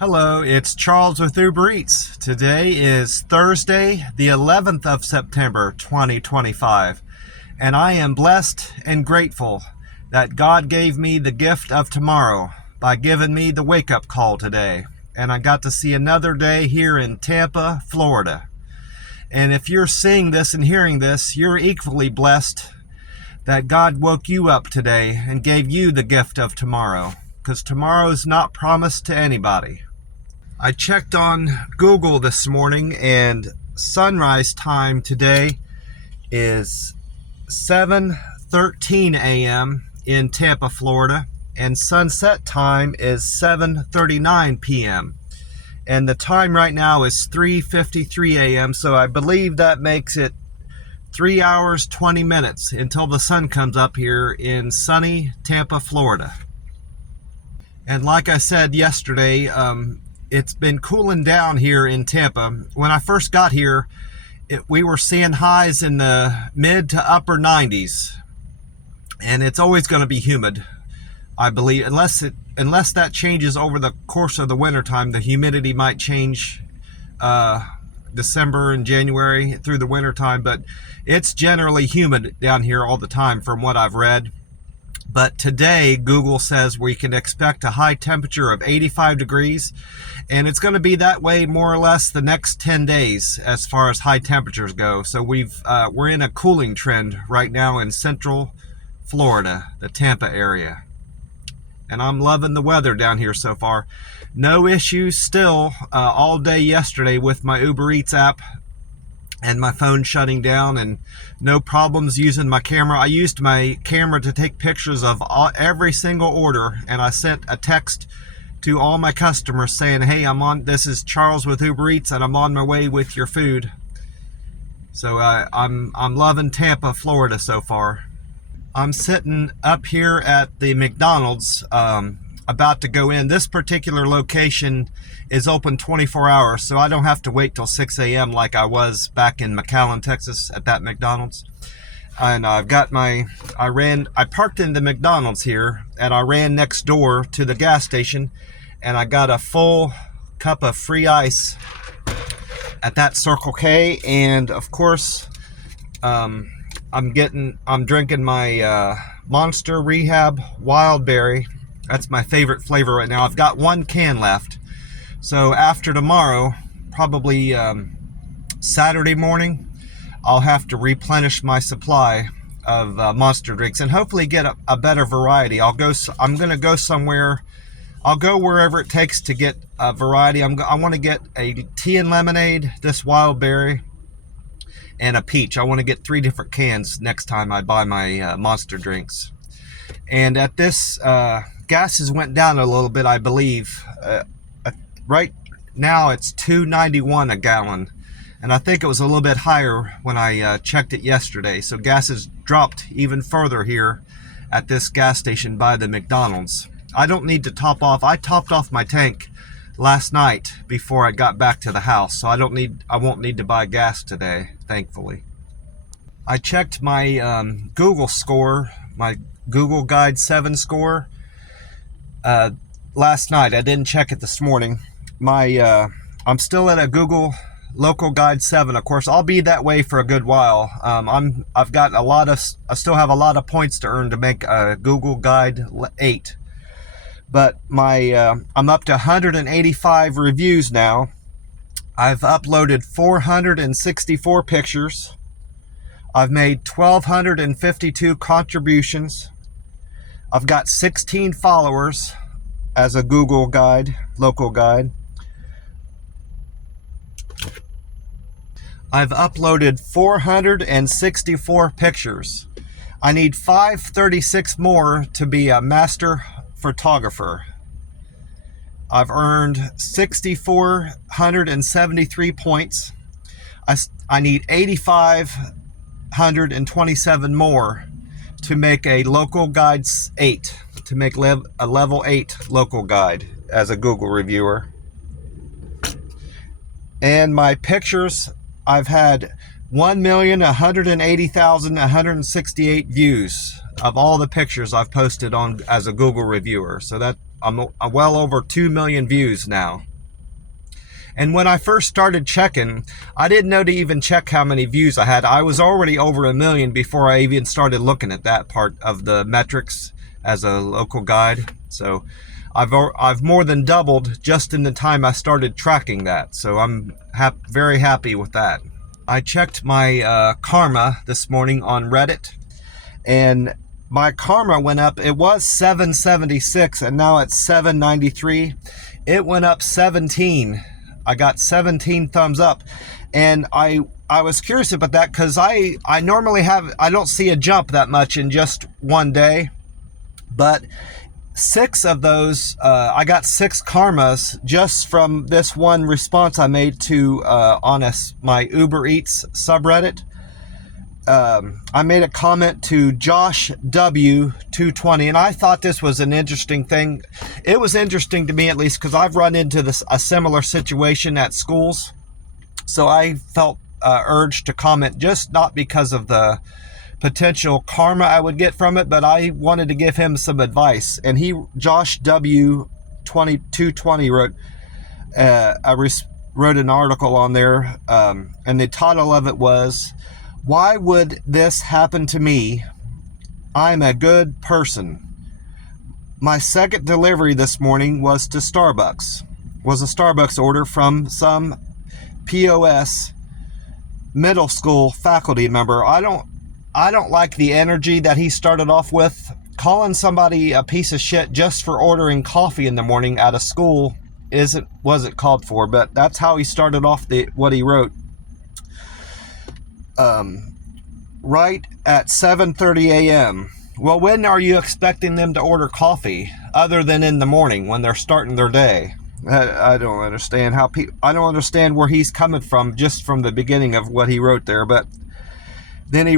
Hello, it's Charles with Uber Eats. Today is Thursday, the 11th of September, 2025, and I am blessed and grateful that God gave me the gift of tomorrow by giving me the wake-up call today. And I got to see another day here in Tampa, Florida. And if you're seeing this and hearing this, you're equally blessed that God woke you up today and gave you the gift of tomorrow, because tomorrow is not promised to anybody. I checked on Google this morning, and sunrise time today is 7:13 a.m. in Tampa, Florida, and sunset time is 7:39 p.m. And the time right now is 3:53 a.m., so I believe that makes it 3 hours 20 minutes until the sun comes up here in sunny Tampa, Florida. And like I said yesterday, it's been cooling down here in Tampa. When I first got here, we were seeing highs in the mid to upper 90s, and it's always going to be humid, I believe, unless that changes over the course of the wintertime. The humidity might change December and January through the wintertime, but it's generally humid down here all the time from what I've read. But today, Google says we can expect a high temperature of 85 degrees, and it's going to be that way more or less the next 10 days as far as high temperatures go. So we're in a cooling trend right now in central Florida, the Tampa area. And I'm loving the weather down here so far. No issues still all day yesterday with my Uber Eats app and my phone shutting down, and no problems using my camera. I used my camera to take pictures of every single order, and I sent a text to all my customers saying, hey, this is Charles with Uber Eats, and I'm on my way with your food. So I'm loving Tampa, Florida so far. I'm sitting up here at the McDonald's, about to go in. This particular location is open 24 hours, so I don't have to wait till 6 a.m. like I was back in McAllen, Texas at that McDonald's. And I parked in the McDonald's here, and I ran next door to the gas station, and I got a full cup of free ice at that Circle K. And of course, I'm drinking my Monster Rehab Wild Berry. That's my favorite flavor right now. I've got one can left. So after tomorrow, probably Saturday morning, I'll have to replenish my supply of Monster drinks and hopefully get a better variety. I'm going to go somewhere. I'll go wherever it takes to get a variety. I want to get a tea and lemonade, this wild berry, and a peach. I want to get 3 different cans next time I buy my Monster drinks. And at this, gas has went down a little bit, I believe. Right now it's $2.91 a gallon, and I think it was a little bit higher when I checked it yesterday. So gas has dropped even further here at this gas station by the McDonald's. I don't need to top off. I topped off my tank last night before I got back to the house, so I won't need to buy gas today, thankfully. I checked my Google score, my Google Guide 7 score, last night. I didn't check it this morning. I'm still at a Google Local Guide 7. Of course, I'll be that way for a good while. I still have a lot of points to earn to make a Google Guide 8. But I'm up to 185 reviews now. I've uploaded 464 pictures. I've made 1,252 contributions. I've got 16 followers as a Google Guide, local guide. I've uploaded 464 pictures. I need 536 more to be a master photographer. I've earned 6,473 points. I need 8,527 more to make a local guide 8, to make a level 8 local guide as a Google reviewer. And my pictures, I've had 1,180,168 views of all the pictures I've posted on as a Google reviewer. So that I'm well over 2 million views now. And when I first started checking, I didn't know to even check how many views I had. I was already over 1 million before I even started looking at that part of the metrics as a local guide. So I've more than doubled just in the time I started tracking that. So I'm very happy with that. I checked my karma this morning on Reddit, and my karma went up. It was 776 and now it's 793. It went up 17. I got 17 thumbs up, and I was curious about that because I normally I don't see a jump that much in just one day, but 6 of those, I got 6 karmas just from this one response I made to on my Uber Eats subreddit. I made a comment to Josh W220, and I thought this was an interesting thing. It was interesting to me, at least, because I've run into a similar situation at schools. So I felt urged to comment, just not because of the potential karma I would get from it, but I wanted to give him some advice. And Josh W220 wrote an article on there, and the title of it was, "Why would this happen to me? I'm a good person. My second delivery this morning was a Starbucks order from some POS middle school faculty member. I don't like the energy that he started off with. Calling somebody a piece of shit just for ordering coffee in the morning at a school wasn't called for, but that's how he started off what he wrote. Right at 7:30 a.m. Well, when are you expecting them to order coffee other than in the morning when they're starting their day? I don't understand I don't understand where he's coming from just from the beginning of what he wrote there. But then he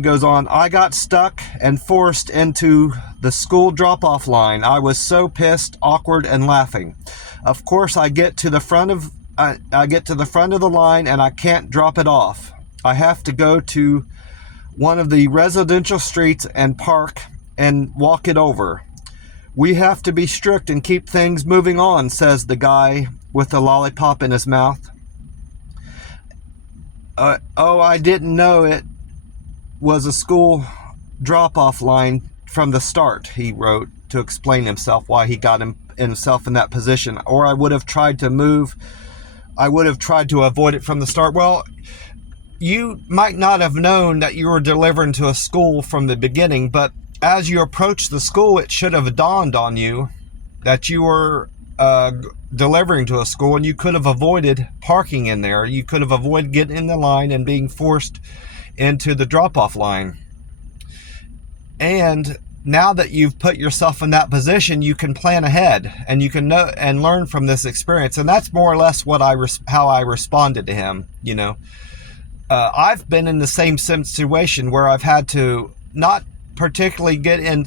goes on, "I got stuck and forced into the school drop-off line. I was so pissed, awkward, and laughing. Of course, I get to the front of the line and I can't drop it off. I have to go to one of the residential streets and park and walk it over. We have to be strict and keep things moving on," says the guy with the lollipop in his mouth. I didn't know it was a school drop-off line from the start, he wrote to explain himself why he got himself in that position. Or I would have tried to avoid it from the start. Well, you might not have known that you were delivering to a school from the beginning, but as you approached the school, it should have dawned on you that you were delivering to a school, and you could have avoided parking in there. You could have avoided getting in the line and being forced into the drop-off line. And now that you've put yourself in that position, you can plan ahead, and you can know and learn from this experience. And that's more or less how I responded to him. I've been in the same situation where I've had to not particularly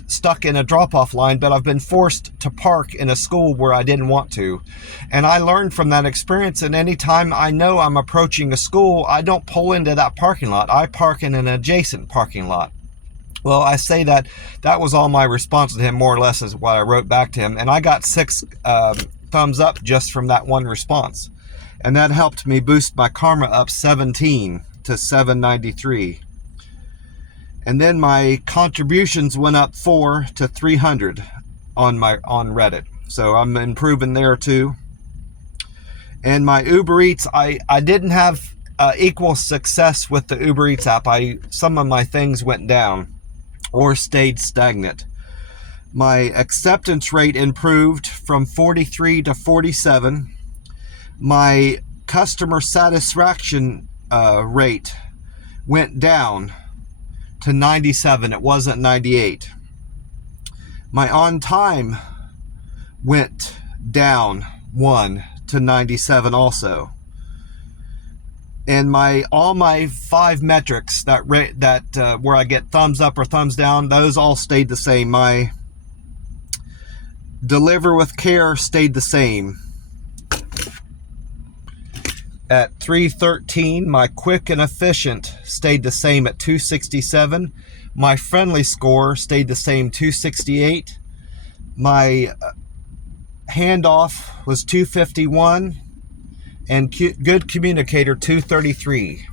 stuck in a drop-off line, but I've been forced to park in a school where I didn't want to. And I learned from that experience, and anytime I know I'm approaching a school, I don't pull into that parking lot. I park in an adjacent parking lot. Well, I say that was all my response to him, more or less, is what I wrote back to him. And I got 6 thumbs up just from that one response. And that helped me boost my karma up 17 to 793. And then my contributions went up 4 to 300 on Reddit. So I'm improving there too. And my Uber Eats, I didn't have equal success with the Uber Eats app. Some of my things went down or stayed stagnant. My acceptance rate improved from 43 to 47. My customer satisfaction rate went down to 97. It wasn't 98. My on time went down 1 to 97 also. And all my 5 metrics that where I get thumbs up or thumbs down, those all stayed the same. My deliver with care stayed the same. At 313, my quick and efficient stayed the same at 267. My friendly score stayed the same, 268. My Handoff was 251, and Good Communicator 233.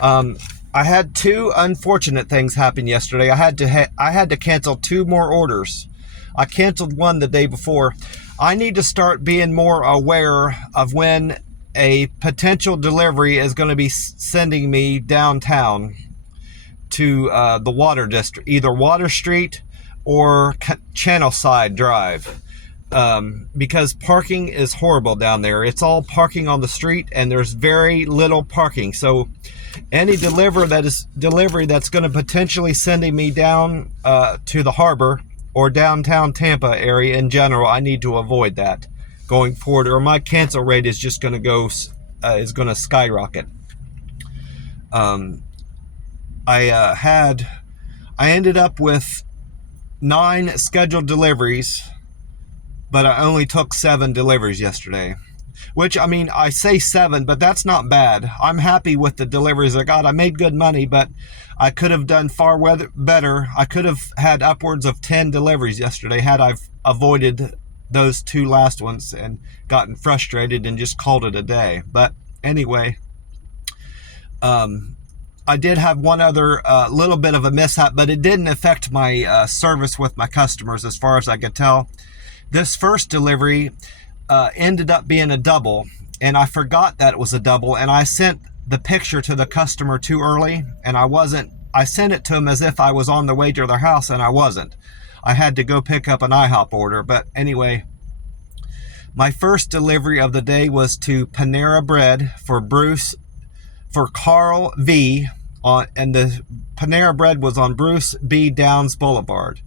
I had two unfortunate things happen yesterday. I had to cancel two more orders. I canceled one the day before. I need to start being more aware of when a potential delivery is going to be sending me downtown to the Water District, either Water Street or Channelside Drive, because parking is horrible down there. It's all parking on the street, and there's very little parking. So any delivery that's going to potentially sending me down to the harbor or downtown Tampa area in general, I need to avoid that going forward, or my cancel rate is just going to go skyrocket. I ended up with 9 scheduled deliveries, but I only took 7 deliveries yesterday. Which, I mean, I say 7, but that's not bad. I'm happy with the deliveries I got. I made good money, but I could have done far better. I could have had upwards of 10 deliveries yesterday had I avoided those 2 last ones and gotten frustrated and just called it a day. But anyway, I did have one other little bit of a mishap, but it didn't affect my service with my customers as far as I could tell. This first delivery ended up being a double, and I forgot that it was a double, and I sent the picture to the customer too early, and I sent it to them as if I was on the way to their house, and I wasn't. I had to go pick up an IHOP order. But anyway, my first delivery of the day was to Panera Bread for Carl V, and the Panera Bread was on Bruce B. Downs Boulevard.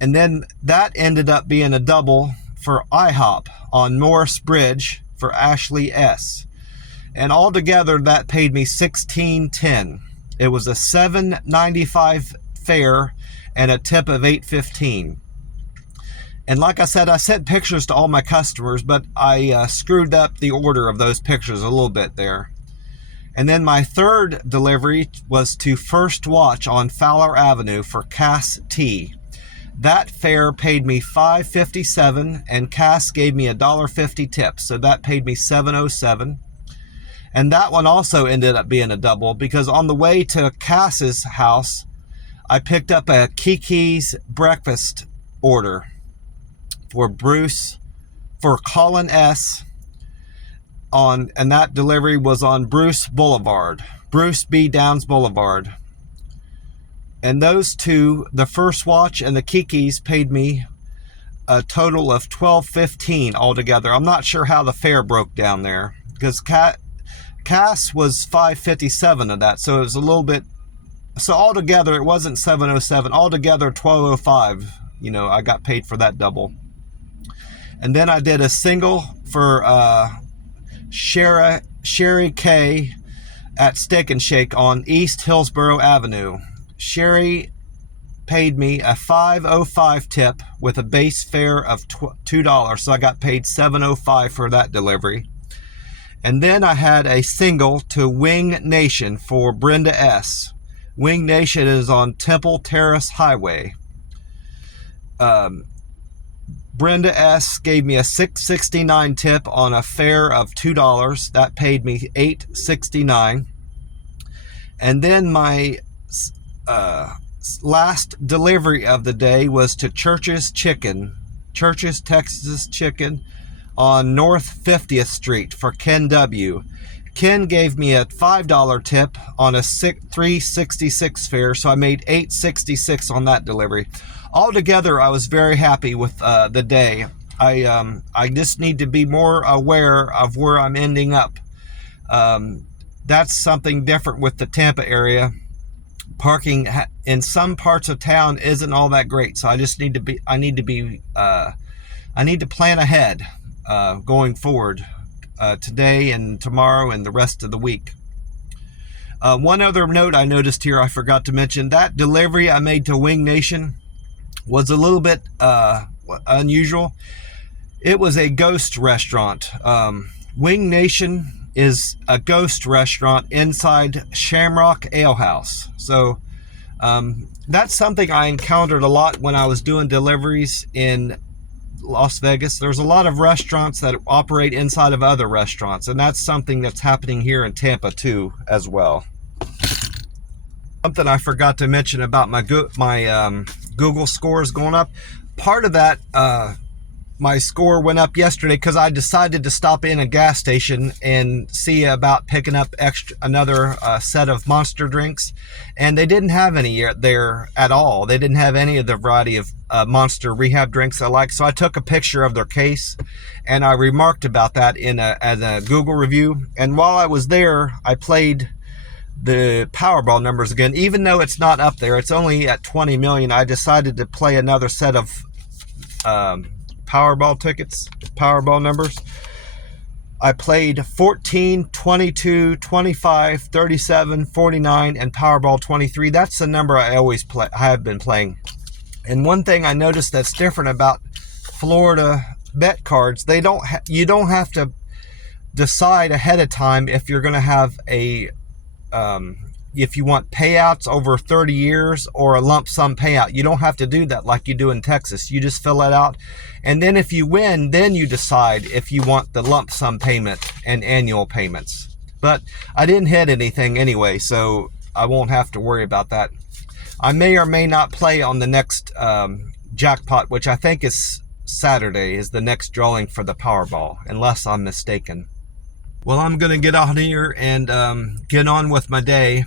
And then that ended up being a double for IHOP on Morris Bridge for Ashley S. And altogether that paid me $16.10. It was a $7.95 fare and a tip of $8.15. And like I said, I sent pictures to all my customers, but I screwed up the order of those pictures a little bit there. And then my third delivery was to First Watch on Fowler Avenue for Cass T. That fare paid me $5.57, and Cass gave me a $1.50 tip, so that paid me $7.07. And that one also ended up being a double, because on the way to Cass's house, I picked up a Kiki's breakfast order for Colin S. And that delivery was on Bruce B. Downs Boulevard. And those two, the First Watch and the Kiki's, paid me a total of $12.15 altogether. I'm not sure how the fare broke down there, because Cass was $5.57 of that, so it was a little bit. So altogether, it wasn't $7.07. Altogether, $12.05. I got paid for that double. And then I did a single for Sherry K at Steak and Shake on East Hillsborough Avenue. Sherry paid me a $5.05 tip with a base fare of $2, so I got paid $7.05 for that delivery. And then I had a single to Wing Nation for Brenda S. Wing Nation is on Temple Terrace Highway. Brenda S. gave me a $6.69 tip on a fare of $2. That paid me $8.69. And then my last delivery of the day was to Church's Texas Chicken on North 50th Street for Ken W. Ken gave me a $5 tip on a $3.66 fare, so I made $8.66 on that delivery. Altogether, I was very happy with the day. I just need to be more aware of where I'm ending up. That's something different with the Tampa area. Parking in some parts of town isn't all that great, so I need to plan ahead going forward today and tomorrow and the rest of the week. One other note I noticed here, I forgot to mention, that delivery I made to Wing Nation was a little bit unusual. It was a ghost restaurant. Wing Nation is a ghost restaurant inside Shamrock Ale House. So that's something I encountered a lot when I was doing deliveries in Las Vegas. There's a lot of restaurants that operate inside of other restaurants, and that's something that's happening here in Tampa too as well. Something I forgot to mention about my Google scores going up. Part of that, my score went up yesterday because I decided to stop in a gas station and see about picking up another set of Monster drinks, and they didn't have any there at all. They didn't have any of the variety of Monster rehab drinks I like, so I took a picture of their case and I remarked about that as a Google review. And while I was there, I played the Powerball numbers again. Even though it's not up there, it's only at 20 million, I decided to play another set of Powerball tickets, Powerball numbers. I played 14, 22, 25, 37, 49, and Powerball 23. That's the number I always have been playing. And one thing I noticed that's different about Florida bet cards, you don't have to decide ahead of time if you're going to have if you want payouts over 30 years or a lump sum payout. You don't have to do that like you do in Texas. You just fill it out, and then if you win, then you decide if you want the lump sum payment and annual payments. But I didn't hit anything anyway, so I won't have to worry about that. I may or may not play on the next jackpot, which I think is Saturday, is the next drawing for the Powerball, unless I'm mistaken. Well, I'm going to get out here and get on with my day.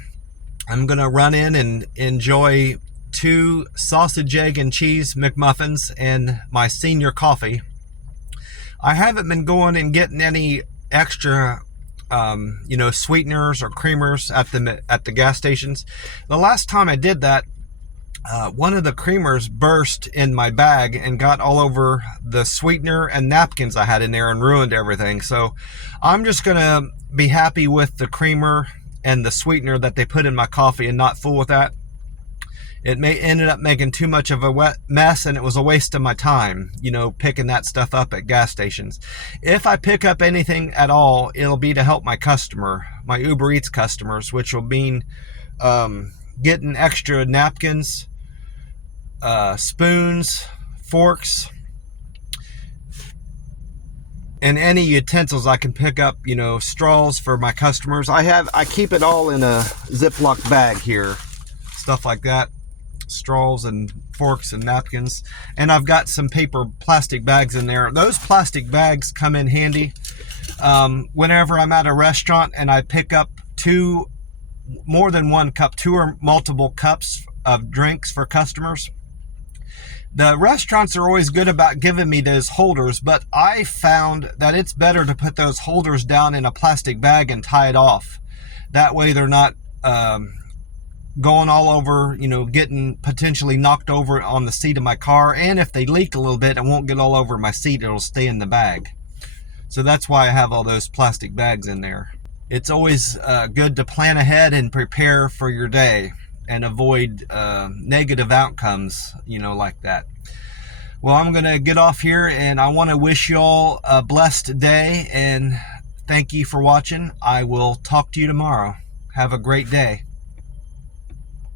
I'm going to run in and enjoy 2 sausage, egg, and cheese McMuffins and my senior coffee. I haven't been going and getting any extra, sweeteners or creamers at the gas stations. The last time I did that, one of the creamers burst in my bag and got all over the sweetener and napkins I had in there and ruined everything. So I'm just going to be happy with the creamer and the sweetener that they put in my coffee and not fool with that. It ended up making too much of a mess, and it was a waste of my time, picking that stuff up at gas stations. If I pick up anything at all, it'll be to help my Uber Eats customers, which will mean getting extra napkins, spoons, forks, and any utensils I can pick up, straws for my customers. I keep it all in a Ziploc bag here, stuff like that, straws and forks and napkins. And I've got some plastic bags in there. Those plastic bags come in handy whenever I'm at a restaurant and I pick up more than one cup, 2 or multiple cups of drinks for customers. The restaurants are always good about giving me those holders, but I found that it's better to put those holders down in a plastic bag and tie it off. That way they're not going all over, getting potentially knocked over on the seat of my car. And if they leak a little bit, it won't get all over my seat. It'll stay in the bag. So that's why I have all those plastic bags in there. It's always good to plan ahead and prepare for your day and avoid negative outcomes, like that. Well, I'm going to get off here, and I want to wish you all a blessed day, and thank you for watching. I will talk to you tomorrow. Have a great day.